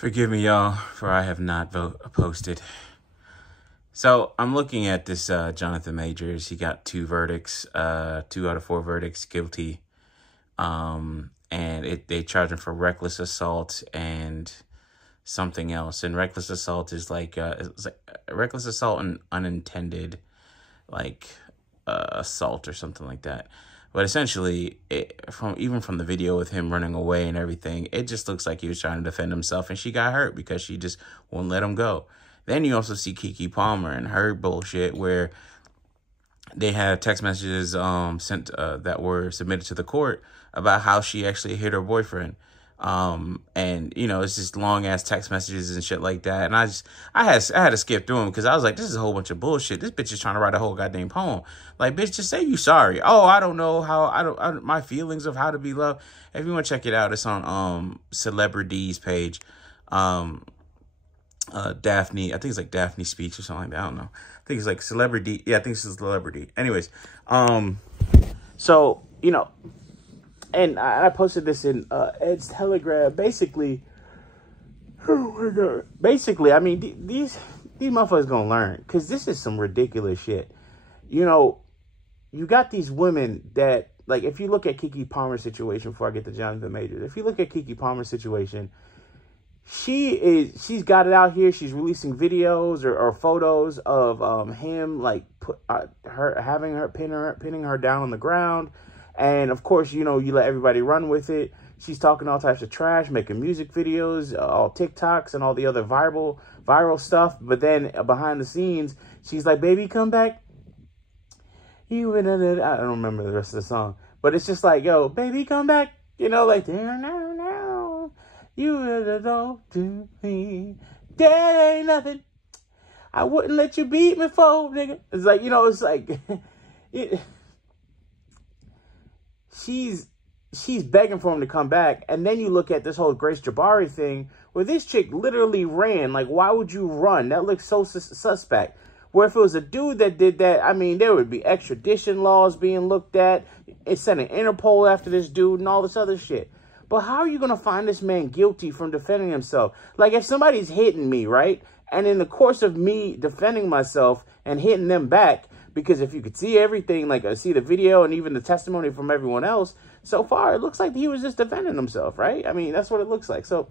Forgive me, y'all, for I have not posted. So I'm looking at this Jonathan Majors. He got 2 verdicts, 2 out of 4 verdicts, guilty. And they charge him for reckless assault and something else. And reckless assault is like reckless assault and unintended assault or something like that. But essentially, even from the video with him running away and everything, it just looks like he was trying to defend himself, and she got hurt because she just won't let him go. Then you also see Keke Palmer and her bullshit where they have text messages sent that were submitted to the court about how she actually hit her boyfriend. And you know, it's just long ass text messages and shit like that. And I had to skip through them because I was like, this is a whole bunch of bullshit. This bitch is trying to write a whole goddamn poem. Like, bitch, just say you sorry. Oh, I don't know how, my feelings of how to be loved. If you want to check it out, it's on Celebrity's page. Daphne, I think it's like Daphne Speaks or something like that. I don't know. I think it's like Celebrity. Yeah, I think it's Celebrity. Anyways, so, you know, and I posted this in Ed's Telegram. Basically, oh my God. Basically, I mean, these motherfuckers gonna learn, because this is some ridiculous shit. You know, you got these women that, like, if you look at Keke Palmer's situation, before I get to Jonathan Majors, if you look at Keke Palmer's situation, she's got it out here. She's releasing videos or photos of him, like, pinning her down on the ground. And of course, you know, you let everybody run with it. She's talking all types of trash, making music videos, all TikToks and all the other viral stuff. But then behind the scenes, she's like, baby, come back. I don't remember the rest of the song, but it's just like, yo, baby, come back. You know, like, no, you really don't do me. There ain't nothing. I wouldn't let you beat me for, nigga. It's like, you know, it's like, she's begging for him to come back. And then you look at this whole Grace Jabari thing where this chick literally ran. Like, why would you run? That looks so suspect. Where if it was a dude that did that, I mean, there would be extradition laws being looked at. It's sending Interpol after this dude and all this other shit. But how are you going to find this man guilty from defending himself? Like, if somebody's hitting me, right? And in the course of me defending myself and hitting them back, because if you could see everything, like see the video and even the testimony from everyone else, so far, it looks like he was just defending himself, right? I mean, that's what it looks like. So,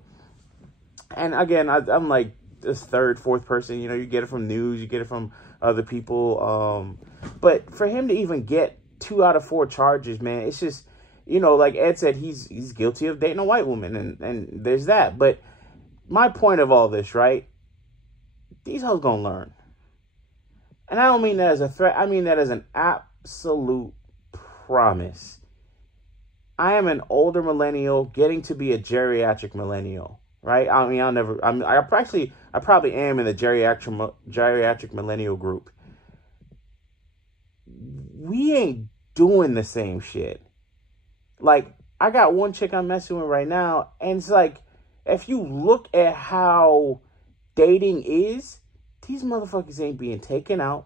and again, I'm like this third, fourth person, you know, you get it from news, you get it from other people. But for him to even get 2 out of 4 charges, man, it's just, you know, like Ed said, he's guilty of dating a white woman, and there's that. But my point of all this, right? These hoes gonna learn. And I don't mean that as a threat. I mean that as an absolute promise. I am an older millennial getting to be a geriatric millennial, right? I mean, I probably am in the geriatric millennial group. We ain't doing the same shit. Like, I got one chick I'm messing with right now, and it's like, if you look at how dating is, these motherfuckers ain't being taken out.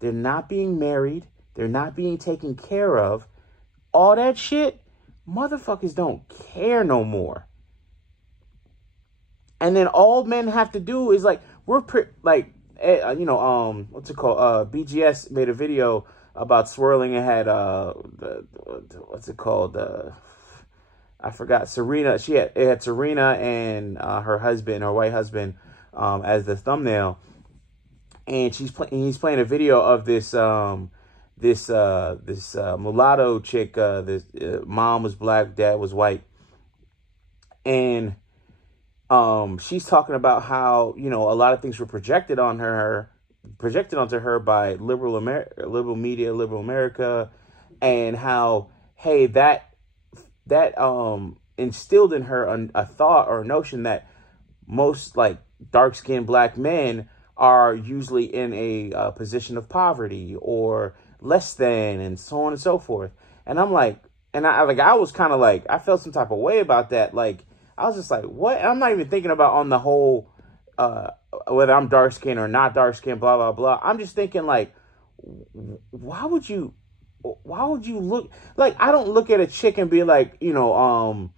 They're not being married. They're not being taken care of. All that shit, motherfuckers don't care no more. And then all men have to do is, like, you know, what's it called? BGS made a video about swirling. It had, what's it called? I forgot. Serena. It had Serena and her husband, her white husband, as the thumbnail. And he's playing a video of this mulatto chick. This mom was black, dad was white, and she's talking about how, you know, a lot of things were projected onto her by liberal media, liberal America, and how, hey, that instilled in her a thought or a notion that most, like, dark-skinned black men are usually in a position of poverty or less than, and so on and so forth. And I'm like, I was kind of like, I felt some type of way about that. Like, I was just like, what? And I'm not even thinking about on the whole, whether I'm dark skinned or not dark skinned, blah, blah, blah. I'm just thinking, like, why would you look, like, I don't look at a chick and be like, you know,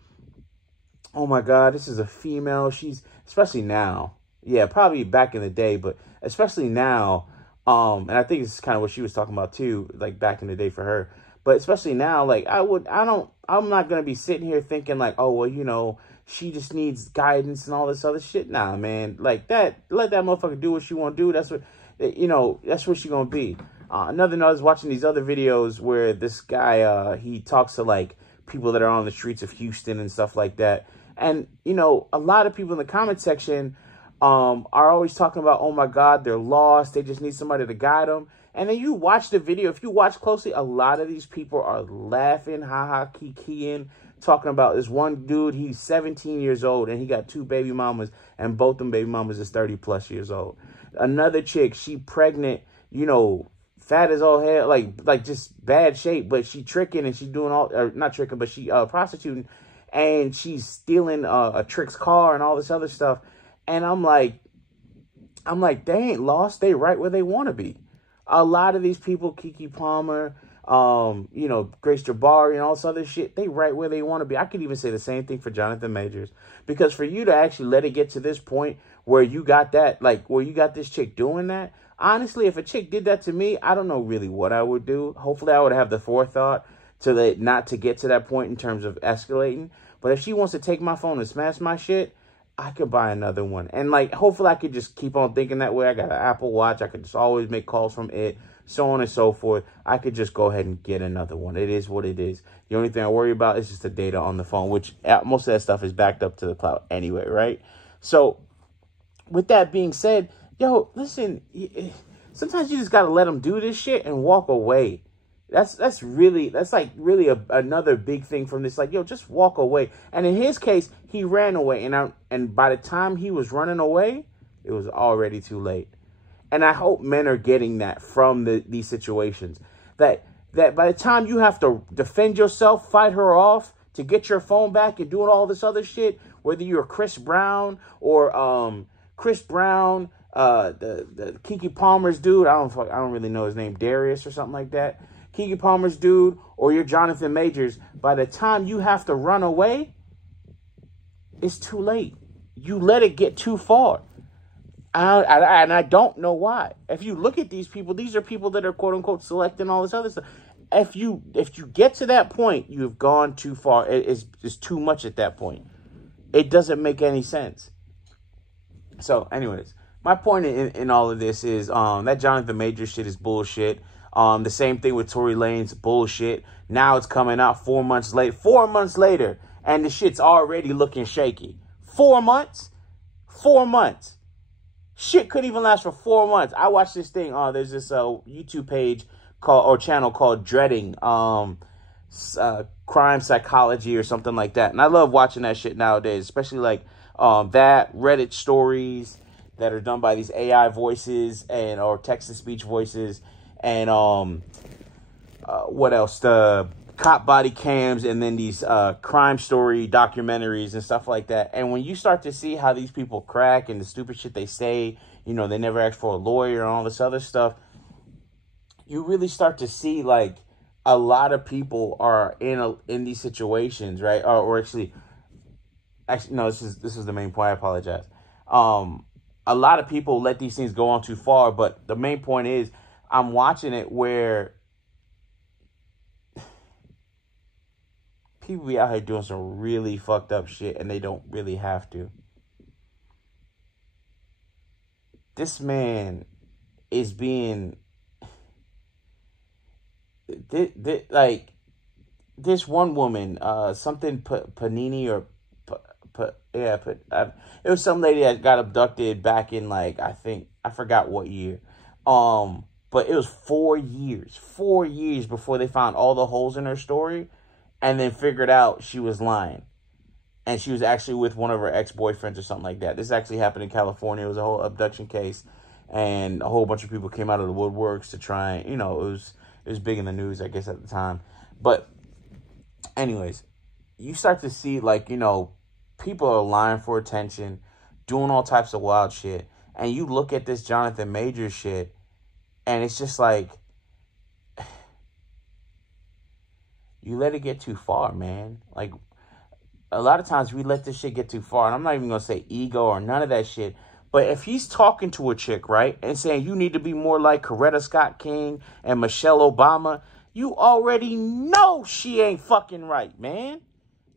oh my God, this is a female. She's, especially now. Yeah, probably back in the day, but especially now. And I think this is kind of what she was talking about too, like back in the day for her. But especially now, like I'm not going to be sitting here thinking like, oh, well, you know, she just needs guidance and all this other shit. Nah, man, like that, let that motherfucker do what she want to do. That's what, you know, that's what she going to be. Another note, I was watching these other videos where this guy, he talks to like people that are on the streets of Houston and stuff like that. And, you know, a lot of people in the comment section are always talking about, oh my God, they're lost. They just need somebody to guide them. And then you watch the video. If you watch closely, a lot of these people are laughing, ha-ha, kikiing, talking about this one dude. He's 17 years old and he got 2 baby mamas, and both them baby mamas is 30 plus years old. Another chick, she pregnant, you know, fat as all hell, like just bad shape, but she tricking and she doing all, or not tricking, but she prostituting, and she's stealing a trick's car and all this other stuff. And I'm like, they ain't lost. They right where they want to be. A lot of these people, Keke Palmer, you know, Grace Jabari and all this other shit, they right where they want to be. I could even say the same thing for Jonathan Majors, because for you to actually let it get to this point where you got that, like where you got this chick doing that, honestly, if a chick did that to me, I don't know really what I would do. Hopefully I would have the forethought to not to get to that point in terms of escalating. But if she wants to take my phone and smash my shit, I could buy another one. And like, hopefully I could just keep on thinking that way. I got an Apple Watch. I could just always make calls from it, so on and so forth. I could just go ahead and get another one. It is what it is. The only thing I worry about is just the data on the phone, which most of that stuff is backed up to the cloud anyway, right? So with that being said, yo, listen, sometimes you just got to let them do this shit and walk away. That's like really another big thing from this. Like, yo, just walk away. And in his case, he ran away. And by the time he was running away, it was already too late. And I hope men are getting that from these situations. That by the time you have to defend yourself, fight her off to get your phone back and doing all this other shit, whether you're Chris Brown or the Keke Palmer's dude, I don't really know his name, Darius or something like that. Keke Palmer's dude, or your Jonathan Majors, by the time you have to run away, it's too late. You let it get too far. And I don't know why. If you look at these people, these are people that are quote unquote selecting all this other stuff. If you get to that point, you've gone too far. It's too much at that point. It doesn't make any sense. So anyways, my point in all of this is that Jonathan Majors shit is bullshit. The same thing with Tory Lanez, bullshit. Now it's coming out 4 months late. 4 months later, and the shit's already looking shaky. 4 months? 4 months. Shit couldn't even last for 4 months. I watched this thing. There's this YouTube page channel called Dreading, Crime Psychology or something like that. And I love watching that shit nowadays, especially like that, Reddit stories that are done by these AI voices or text-to-speech voices. And what else? The cop body cams, and then these crime story documentaries and stuff like that. And when you start to see how these people crack and the stupid shit they say, you know, they never ask for a lawyer and all this other stuff, you really start to see like a lot of people are in these situations, right? Or actually no, this is the main point. I apologize. A lot of people let these things go on too far, but the main point is, I'm watching it where people be out here doing some really fucked up shit and they don't really have to. This man is being like this one woman, something Panini or it was some lady that got abducted back in like, I forgot what year. But it was 4 years before they found all the holes in her story and then figured out she was lying. And she was actually with one of her ex-boyfriends or something like that. This actually happened in California. It was a whole abduction case. And a whole bunch of people came out of the woodworks to try and, you know, it was big in the news, I guess, at the time. But anyways, you start to see, like, you know, people are lying for attention, doing all types of wild shit. And you look at this Jonathan Majors shit, and it's just like, you let it get too far, man. Like, a lot of times we let this shit get too far. And I'm not even going to say ego or none of that shit. But if he's talking to a chick, right, and saying you need to be more like Coretta Scott King and Michelle Obama, you already know she ain't fucking right, man.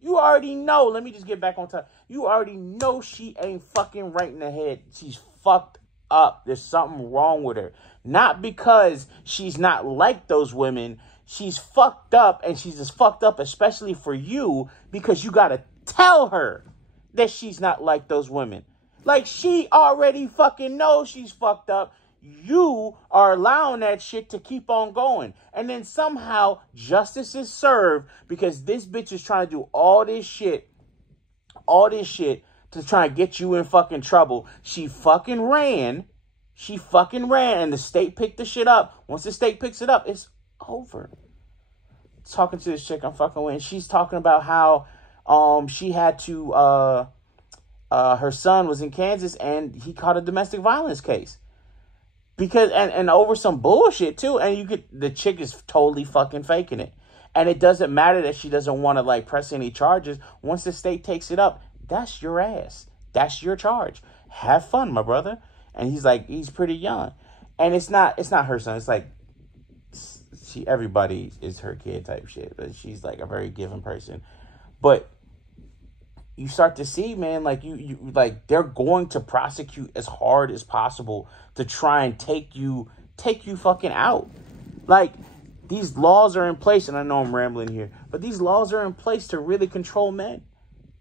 You already know. Let me just get back on top. You already know she ain't fucking right in the head. She's fucked up. There's something wrong with her. Not because she's not like those women. She's fucked up, and she's just fucked up especially for you because you got to tell her that she's not like those women. Like, she already fucking knows she's fucked up. You are allowing that shit to keep on going. And then somehow justice is served because this bitch is trying to do all this shit to try and get you in fucking trouble. She fucking ran. And the state picked the shit up. Once the state picks it up, it's over. Talking to this chick I'm fucking with, and she's talking about how she had to her son was in Kansas and he caught a domestic violence case. Because, and over some bullshit too. And the chick is totally fucking faking it. And it doesn't matter that she doesn't want to like press any charges. Once the state takes it up, that's your ass. That's your charge. Have fun, my brother. And he's pretty young. And it's not her son. It's like, everybody is her kid type shit. But she's like a very giving person. But you start to see, man, like you like they're going to prosecute as hard as possible to try and take you fucking out. Like, these laws are in place, and I know I'm rambling here, but these laws are in place to really control men.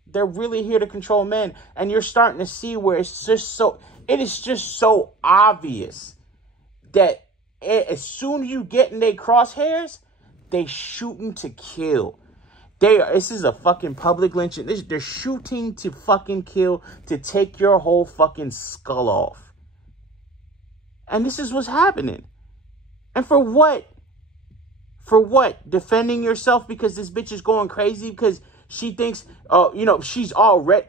They're really here to control men, and you're starting to see where it is just so obvious that as soon as you get in their crosshairs, they shooting to kill. This is a fucking public lynching. They're shooting to fucking kill, to take your whole fucking skull off. And this is what's happening. And for what? For what? Defending yourself because this bitch is going crazy because she thinks, she's already...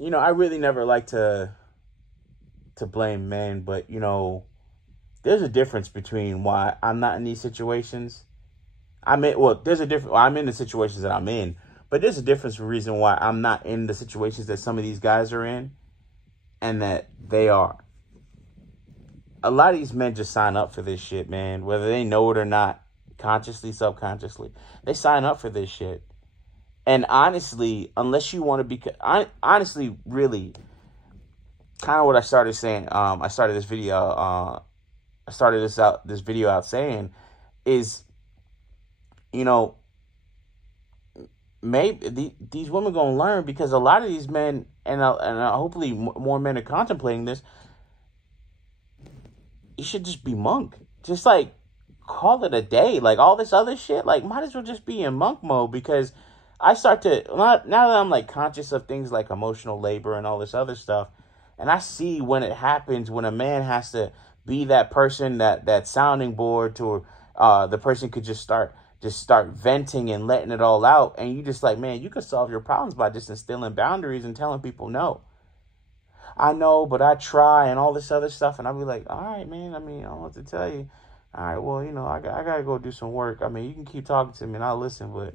I really never like to blame men, but, there's a difference between why I'm not in these situations. I'm in the situations that I'm in, but there's a difference for reason why I'm not in the situations that some of these guys are in and that they are. A lot of these men just sign up for this shit, man, whether they know it or not, consciously, subconsciously. They sign up for this shit. And honestly, unless you want to be, honestly, really, kind of what I started saying, I started this video out saying is, maybe these women gonna learn, because a lot of these men, and hopefully more men are contemplating this. You should just be monk. Just like call it a day. Like all this other shit, like might as well just be in monk mode, because I start to, now that I'm like conscious of things like emotional labor and all this other stuff, and I see when it happens, when a man has to be that person, that sounding board to the person could just start venting and letting it all out. And you just like, man, you could solve your problems by just instilling boundaries and telling people no. I know, but I try and all this other stuff. And I'll be like, all right, man, I mean, I don't know what to tell you. All right, well, I got to go do some work. I mean, you can keep talking to me and I'll listen, but,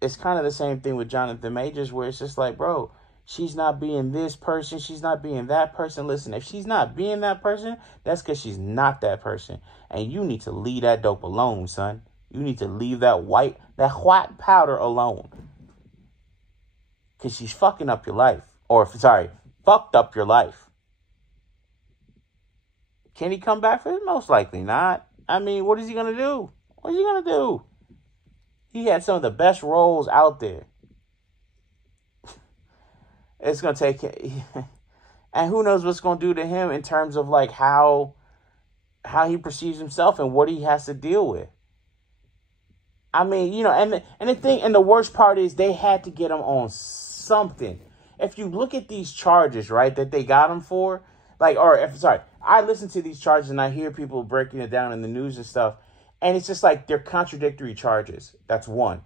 it's kind of the same thing with Jonathan Majors, where it's just like, bro, she's not being this person. She's not being that person. Listen, if she's not being that person, that's because she's not that person. And you need to leave that dope alone, son. You need to leave that white powder alone. Because she's fucking up your life. Fucked up your life. Can he come back for it? Most likely not. I mean, what is he going to do? What is he going to do? He had some of the best roles out there. It's going to take... And who knows what's going to do to him in terms of like how he perceives himself and what he has to deal with. I mean, and the worst part is they had to get him on something. If you look at these charges, right, that they got him for, I listen to these charges and I hear people breaking it down in the news and stuff, and it's just like they're contradictory charges. That's one.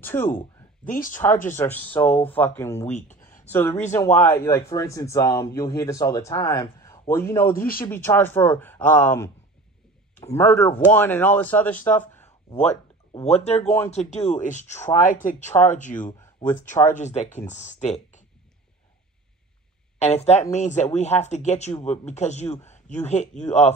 Two, these charges are so fucking weak. So the reason why, like, for instance, you'll hear this all the time. Well, he should be charged for murder one and all this other stuff. What they're going to do is try to charge you with charges that can stick. And if that means that we have to get you because you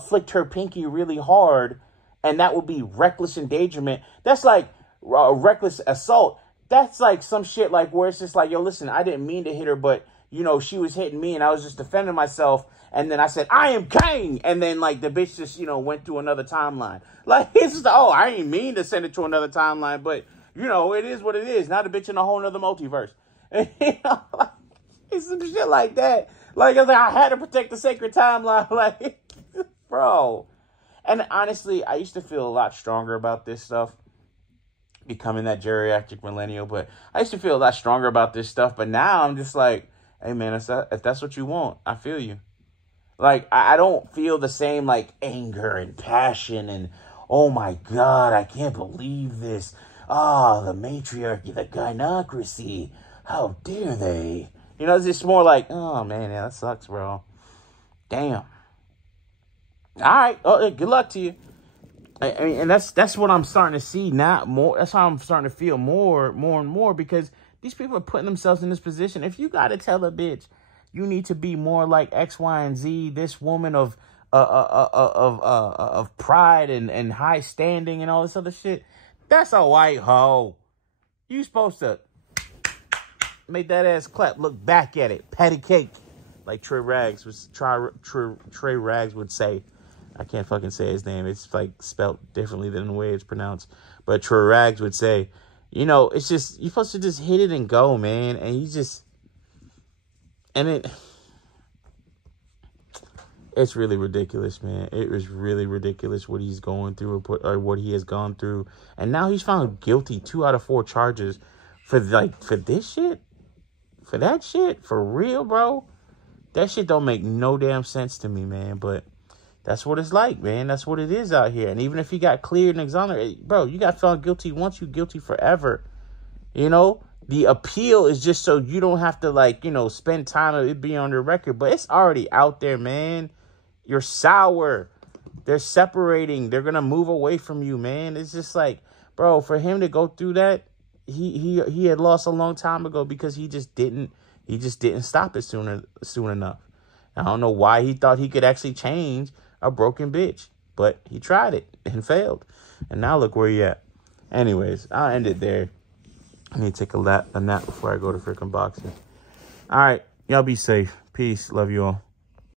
flicked her pinky really hard, and that would be reckless endangerment. That's like reckless assault. That's like some shit like where it's just like, yo, listen, I didn't mean to hit her, but, you know, she was hitting me and I was just defending myself. And then I said, I am king. And then, like, the bitch just, you know, went to another timeline. Like, it's just, oh, I ain't mean to send it to another timeline, but, you know, it is what it is. Now the bitch in a whole nother multiverse. And, you know, like, it's some shit like that. Like, I had to protect the sacred timeline. Like, bro. And honestly, I used to feel a lot stronger about this stuff, becoming that geriatric millennial. But I used to feel a lot stronger about this stuff. But now I'm just like, hey, man, if that's what you want, I feel you. Like, I don't feel the same, like, anger and passion and, oh, my God, I can't believe this. Oh, the matriarchy, the gynocracy. How dare they? You know, it's just more like, oh, man, yeah, that sucks, bro. Damn. All right. Oh, good luck to you. I mean, and that's what I'm starting to see now. More. That's how I'm starting to feel more and more, because these people are putting themselves in this position. If you got to tell a bitch, you need to be more like X, Y, and Z. This woman of pride and high standing and all this other shit. That's a white hoe. You supposed to make that ass clap. Look back at it. Patty cake, like Trey Rags would say. I can't fucking say his name. It's like spelt differently than the way it's pronounced. But Trey Rags would say, you know, it's just, you're supposed to just hit it and go, man. And you just. And it's really ridiculous, man. It was really ridiculous what he's going through or what he has gone through. And now he's found guilty 2 out of 4 charges for this shit. For that shit. For real, bro. That shit don't make no damn sense to me, man. But that's what it's like, man. That's what it is out here. And even if he got cleared and exonerated, bro, you got found guilty once, you guilty forever. You know? The appeal is just so you don't have to, like, you know, spend time of it being on the record. But it's already out there, man. You're sour. They're separating. They're going to move away from you, man. It's just like, bro, for him to go through that, he had lost a long time ago because he just didn't stop it soon enough. I don't know why he thought he could actually change a broken bitch. But he tried it and failed. And now look where he at. Anyways, I'll end it there. I need to take a nap before I go to freaking boxing. All right. Y'all be safe. Peace. Love you all.